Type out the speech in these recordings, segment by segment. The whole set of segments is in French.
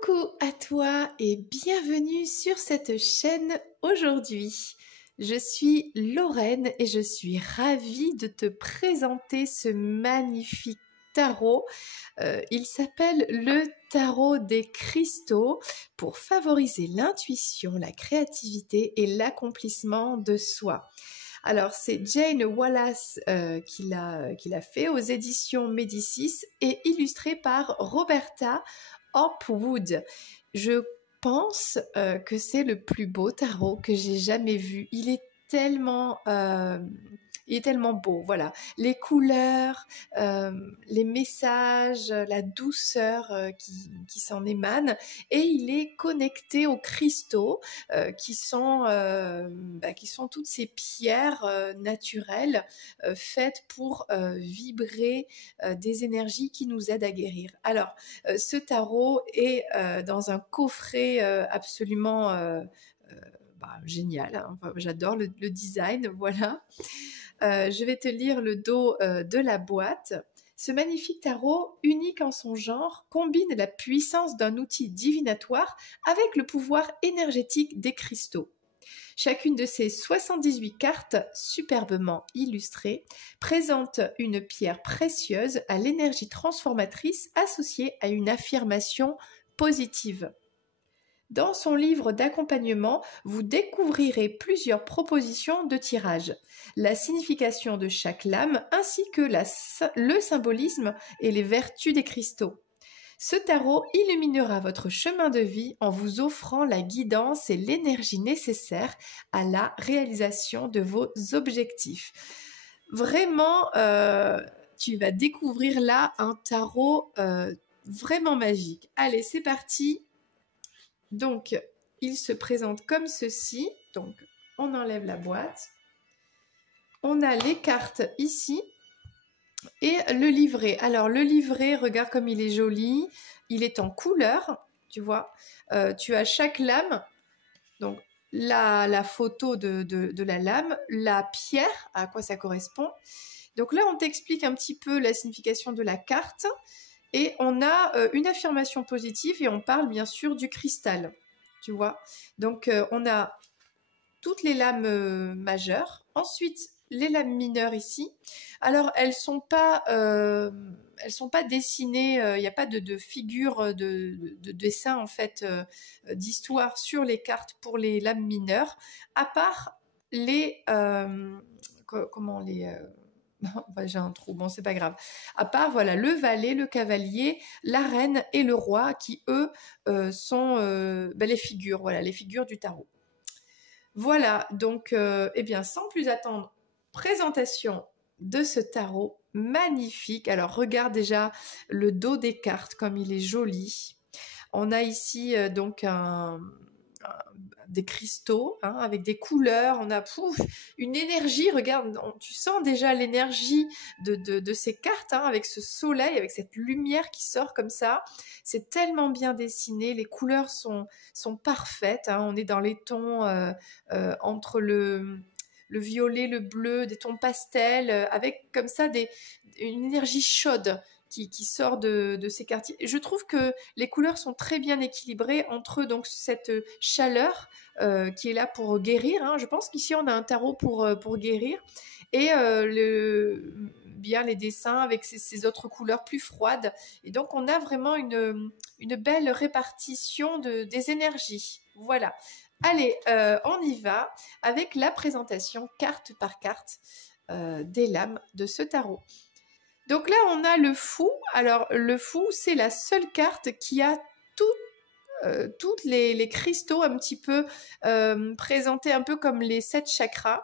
Coucou à toi et bienvenue sur cette chaîne aujourd'hui. Je suis Lorraine et je suis ravie de te présenter ce magnifique tarot. Il s'appelle le tarot des cristaux pour favoriser l'intuition, la créativité et l'accomplissement de soi. Alors, c'est Jane Wallace qui l'a fait aux éditions Médicis et illustré par Roberta Hopwood. Je pense que c'est le plus beau tarot que j'ai jamais vu. Il est tellement beau, voilà. Les couleurs, les messages, la douceur qui s'en émane. Et il est connecté aux cristaux qui sont toutes ces pierres naturelles faites pour vibrer des énergies qui nous aident à guérir. Alors, ce tarot est dans un coffret absolument génial, hein. Enfin, j'adore le design, voilà. Je vais te lire le dos de la boîte. Ce magnifique tarot, unique en son genre, combine la puissance d'un outil divinatoire avec le pouvoir énergétique des cristaux. Chacune de ces 78 cartes, superbement illustrées, présente une pierre précieuse à l'énergie transformatrice associée à une affirmation positive. Dans son livre d'accompagnement, vous découvrirez plusieurs propositions de tirage, la signification de chaque lame ainsi que le symbolisme et les vertus des cristaux. Ce tarot illuminera votre chemin de vie en vous offrant la guidance et l'énergie nécessaires à la réalisation de vos objectifs. Vraiment, tu vas découvrir là un tarot vraiment magique. Allez, c'est parti. Donc, il se présente comme ceci. Donc, on enlève la boîte. On a les cartes ici et le livret. Alors, le livret, regarde comme il est joli. Il est en couleur, tu vois. Tu as chaque lame. Donc, la photo de la lame, la pierre, à quoi ça correspond. Donc là, on t'explique un petit peu la signification de la carte. Et on a une affirmation positive et on parle bien sûr du cristal, tu vois. Donc on a toutes les lames majeures, ensuite les lames mineures ici. Alors elles sont pas dessinées, il n'y a pas de figure de dessin en fait d'histoire sur les cartes pour les lames mineures, à part les j'ai un trou, bon c'est pas grave. À part voilà le valet, le cavalier, la reine et le roi qui eux sont les figures, voilà les figures du tarot. Voilà donc eh bien sans plus attendre, présentation de ce tarot magnifique. Alors regarde déjà le dos des cartes comme il est joli. On a ici donc des cristaux hein, avec des couleurs, on a une énergie, regarde, tu sens déjà l'énergie de ces cartes hein, avec ce soleil, avec cette lumière qui sort comme ça, c'est tellement bien dessiné, les couleurs sont parfaites, hein, on est dans les tons entre le violet, le bleu, des tons pastels, avec comme ça une énergie chaude qui sort de ces quartiers. Je trouve que les couleurs sont très bien équilibrées entre donc cette chaleur qui est là pour guérir. Hein. Je pense qu'ici on a un tarot pour guérir et bien les dessins avec ces autres couleurs plus froides. Et donc on a vraiment une belle répartition des énergies. Voilà. Allez, on y va avec la présentation carte par carte des lames de ce tarot. Donc là, on a le fou. Alors, le fou, c'est la seule carte qui a toutes les cristaux un petit peu présentés un peu comme les 7 chakras.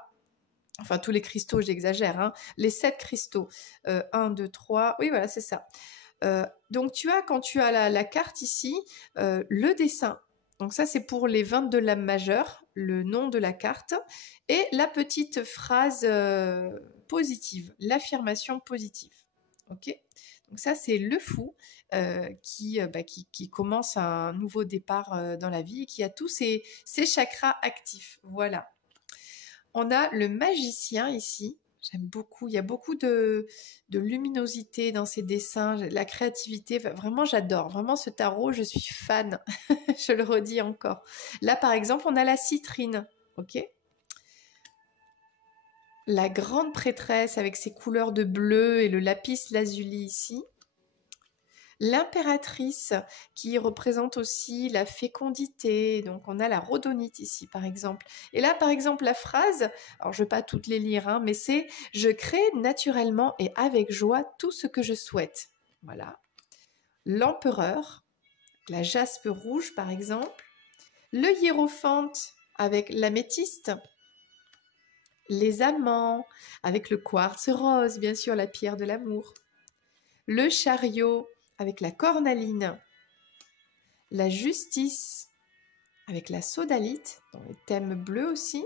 Enfin, tous les cristaux, j'exagère. Hein. Les 7 cristaux. 1, 2, 3. Oui, voilà, c'est ça. Donc, tu as, quand tu as la carte ici, le dessin. Donc ça, c'est pour les 22 lames majeures, le nom de la carte. Et la petite phrase positive, l'affirmation positive. Ok, donc ça c'est le fou qui commence un nouveau départ dans la vie et qui a tous ses chakras actifs. Voilà. On a le magicien ici. J'aime beaucoup. Il y a beaucoup de luminosité dans ces dessins, la créativité. Vraiment, j'adore. Vraiment, ce tarot, je suis fan. Je le redis encore. Là, par exemple, on a la citrine. Ok. La grande prêtresse avec ses couleurs de bleu et le lapis lazuli ici. L'impératrice qui représente aussi la fécondité, donc on a la rhodonite ici par exemple. Et là par exemple la phrase, alors je ne vais pas toutes les lire, hein, mais c'est « Je crée naturellement et avec joie tout ce que je souhaite ». Voilà. L'empereur, la jaspe rouge par exemple. Le hiérophante avec l'améthyste. Les amants avec le quartz rose, bien sûr la pierre de l'amour. Le chariot avec la cornaline, la justice avec la sodalite, dans les thèmes bleus aussi,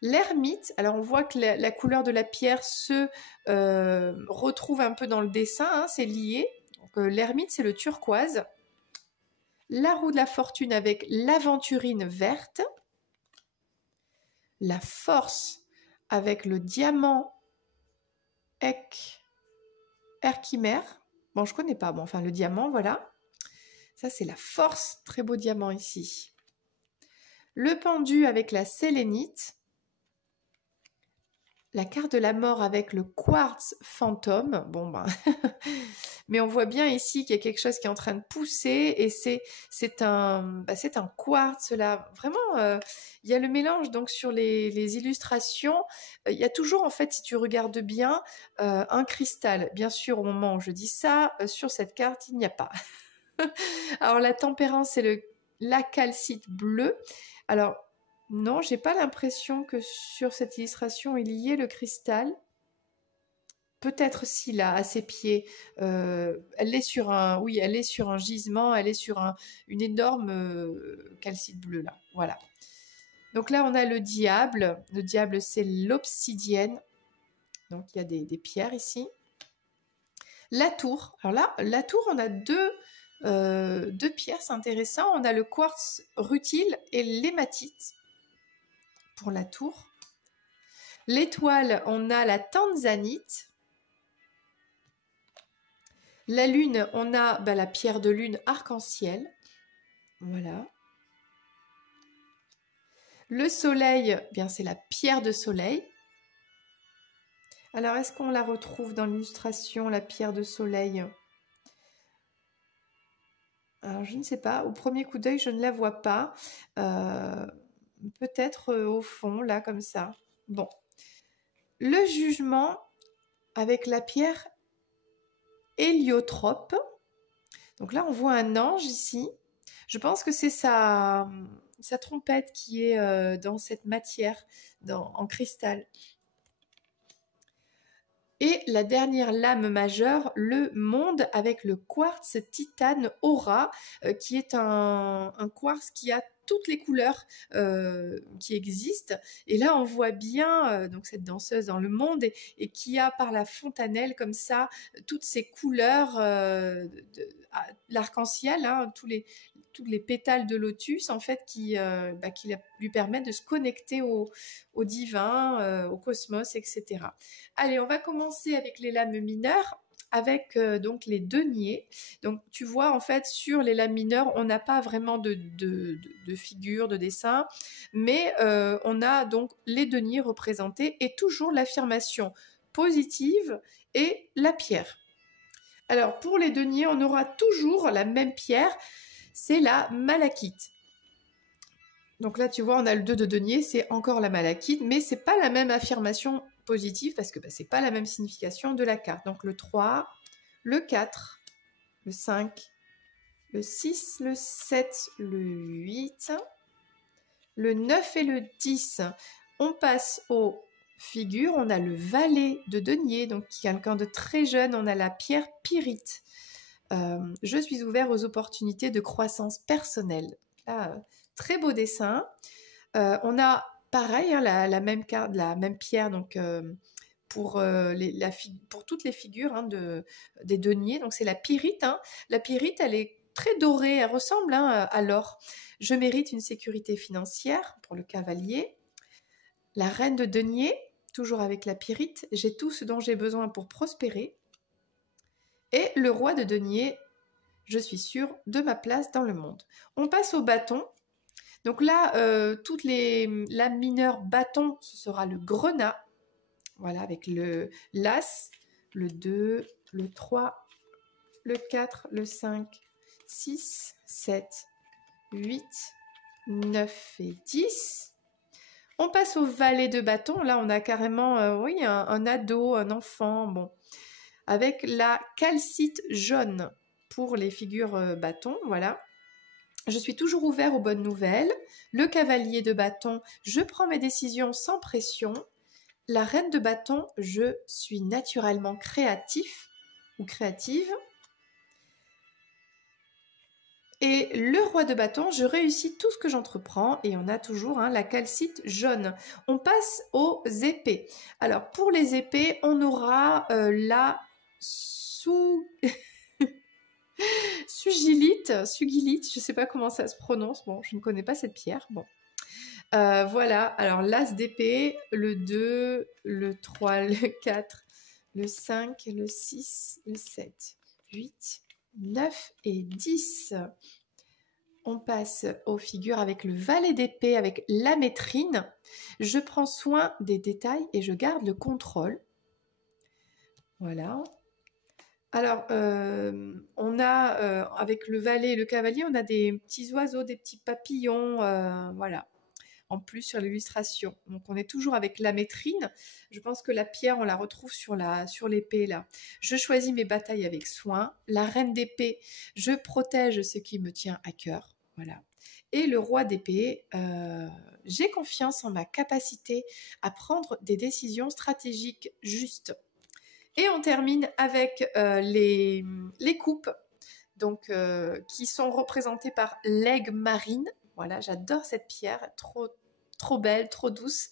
l'ermite, alors on voit que la couleur de la pierre se retrouve un peu dans le dessin, hein, c'est lié, l'ermite c'est le turquoise, la roue de la fortune avec l'aventurine verte, la force avec le diamant Herkimer. Bon, je ne connais pas. Bon, enfin, le diamant, voilà. Ça, c'est la force. Très beau diamant ici. Le pendu avec la sélénite. La carte de la mort avec le quartz fantôme. Bon, ben... mais on voit bien ici qu'il y a quelque chose qui est en train de pousser. Et c'est un quartz, là. Vraiment, il y a le mélange. Donc, sur les illustrations, il y a toujours, en fait, si tu regardes bien, un cristal. Bien sûr, au moment où je dis ça, sur cette carte, il n'y a pas. Alors, la tempérance, c'est la calcite bleue. Alors, non, j'ai pas l'impression que sur cette illustration, il y ait le cristal. Peut-être si là, à ses pieds, elle est sur un gisement, elle est sur une énorme calcite bleue là. Voilà. Donc là, on a le diable. Le diable, c'est l'obsidienne. Donc il y a des pierres ici. La tour. Alors là, la tour, on a deux pierres, c'est intéressant. On a le quartz rutile et l'hématite pour la tour. L'étoile, on a la tanzanite. La lune, on a la pierre de lune arc-en-ciel. Voilà. Le soleil, bien c'est la pierre de soleil. Alors, est-ce qu'on la retrouve dans l'illustration, la pierre de soleil? Alors, je ne sais pas. Au premier coup d'œil, je ne la vois pas. Peut-être au fond, là, comme ça. Bon. Le jugement avec la pierre héliotrope. Donc là, on voit un ange ici. Je pense que c'est sa trompette qui est dans cette matière, en cristal. Et la dernière lame majeure, le monde avec le quartz titane aura, qui est un quartz qui a toutes les couleurs qui existent. Et là, on voit bien donc cette danseuse dans le monde et qui a par la fontanelle comme ça toutes ces couleurs, l'arc-en-ciel, hein, tous les pétales de lotus en fait qui lui permettent de se connecter au divin, au cosmos, etc. Allez, on va commencer avec les lames mineures, avec donc les deniers. Donc tu vois en fait sur les lames mineures, on n'a pas vraiment de figure, de dessin, mais on a donc les deniers représentés et toujours l'affirmation positive et la pierre. Alors pour les deniers, on aura toujours la même pierre, c'est la malachite. Donc là, tu vois, on a le 2 de denier, c'est encore la malachite, mais c'est pas la même affirmation positive parce que c'est pas la même signification de la carte. Donc le 3, le 4, le 5, le 6, le 7, le 8, le 9 et le 10. On passe aux figures, on a le valet de denier, donc quelqu'un de très jeune, on a la pierre pyrite. Je suis ouvert aux opportunités de croissance personnelle. Là, très beau dessin. On a pareil, hein, la même carte, la même pierre donc, pour toutes les figures hein, des deniers. Donc c'est la pyrite. Hein. La pyrite, elle est très dorée, elle ressemble hein, à l'or. Je mérite une sécurité financière pour le cavalier. La reine de denier, toujours avec la pyrite. J'ai tout ce dont j'ai besoin pour prospérer. Et le roi de denier, je suis sûre de ma place dans le monde. On passe au bâton. Donc là, toutes les lames mineures bâton, ce sera le grenat. Voilà, avec le l'as, le 2, le 3, le 4, le 5, 6, 7, 8, 9 et 10. On passe au valet de bâton. Là, on a carrément oui, un ado, un enfant, bon, avec la calcite jaune pour les figures bâton, voilà. Je suis toujours ouvert aux bonnes nouvelles. Le cavalier de bâton, je prends mes décisions sans pression. La reine de bâton, je suis naturellement créatif ou créative. Et le roi de bâton, je réussis tout ce que j'entreprends. Et on a toujours la calcite jaune. On passe aux épées. Alors, pour les épées, on aura la sugilite, je ne sais pas comment ça se prononce. Bon, je ne connais pas cette pierre. Bon. Voilà, alors l'as d'épée, le 2, le 3, le 4, le 5, le 6, le 7, 8, 9 et 10. On passe aux figures avec le valet d'épée, avec la maîtrine. Je prends soin des détails et je garde le contrôle. Voilà. Alors, on a, avec le valet et le cavalier, on a des petits oiseaux, des petits papillons, voilà. En plus sur l'illustration. Donc on est toujours avec la maîtrine. Je pense que la pierre, on la retrouve sur l'épée là. Je choisis mes batailles avec soin. La reine d'épée, je protège ce qui me tient à cœur. Voilà. Et le roi d'épée, j'ai confiance en ma capacité à prendre des décisions stratégiques justes. Et on termine avec les coupes, donc, qui sont représentées par l'aigle marine. Voilà, j'adore cette pierre, trop belle, trop douce.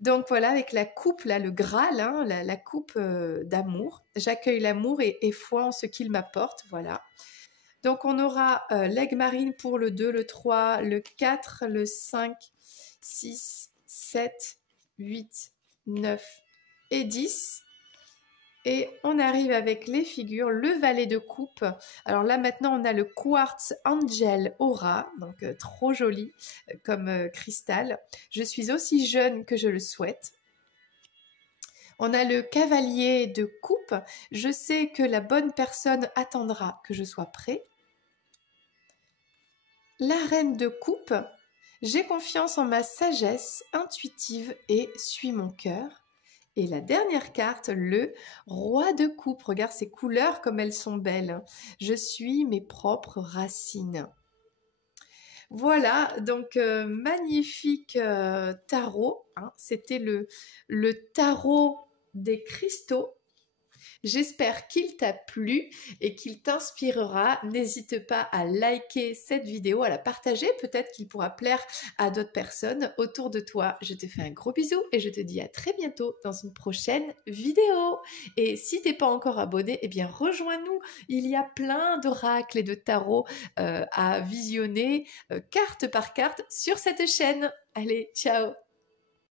Donc voilà, avec la coupe, là, le Graal, la coupe d'amour. J'accueille l'amour et foi en ce qu'il m'apporte, voilà. Donc on aura l'aigle marine pour le 2, le 3, le 4, le 5, 6, 7, 8, 9 et 10. Et on arrive avec les figures, le valet de coupe. Alors là, maintenant, on a le Quartz Angel Aura, donc trop joli comme cristal. Je suis aussi jeune que je le souhaite. On a le cavalier de coupe. Je sais que la bonne personne attendra que je sois prêt. La reine de coupe. J'ai confiance en ma sagesse intuitive et suis mon cœur. Et la dernière carte, le roi de coupe. Regarde ces couleurs comme elles sont belles. Je suis mes propres racines. Voilà, donc magnifique tarot. C'était le tarot des cristaux. J'espère qu'il t'a plu et qu'il t'inspirera. N'hésite pas à liker cette vidéo, à la partager. Peut-être qu'il pourra plaire à d'autres personnes autour de toi. Je te fais un gros bisou et je te dis à très bientôt dans une prochaine vidéo. Et si t'es pas encore abonné, eh bien rejoins-nous. Il y a plein d'oracles et de tarots à visionner carte par carte sur cette chaîne. Allez, ciao!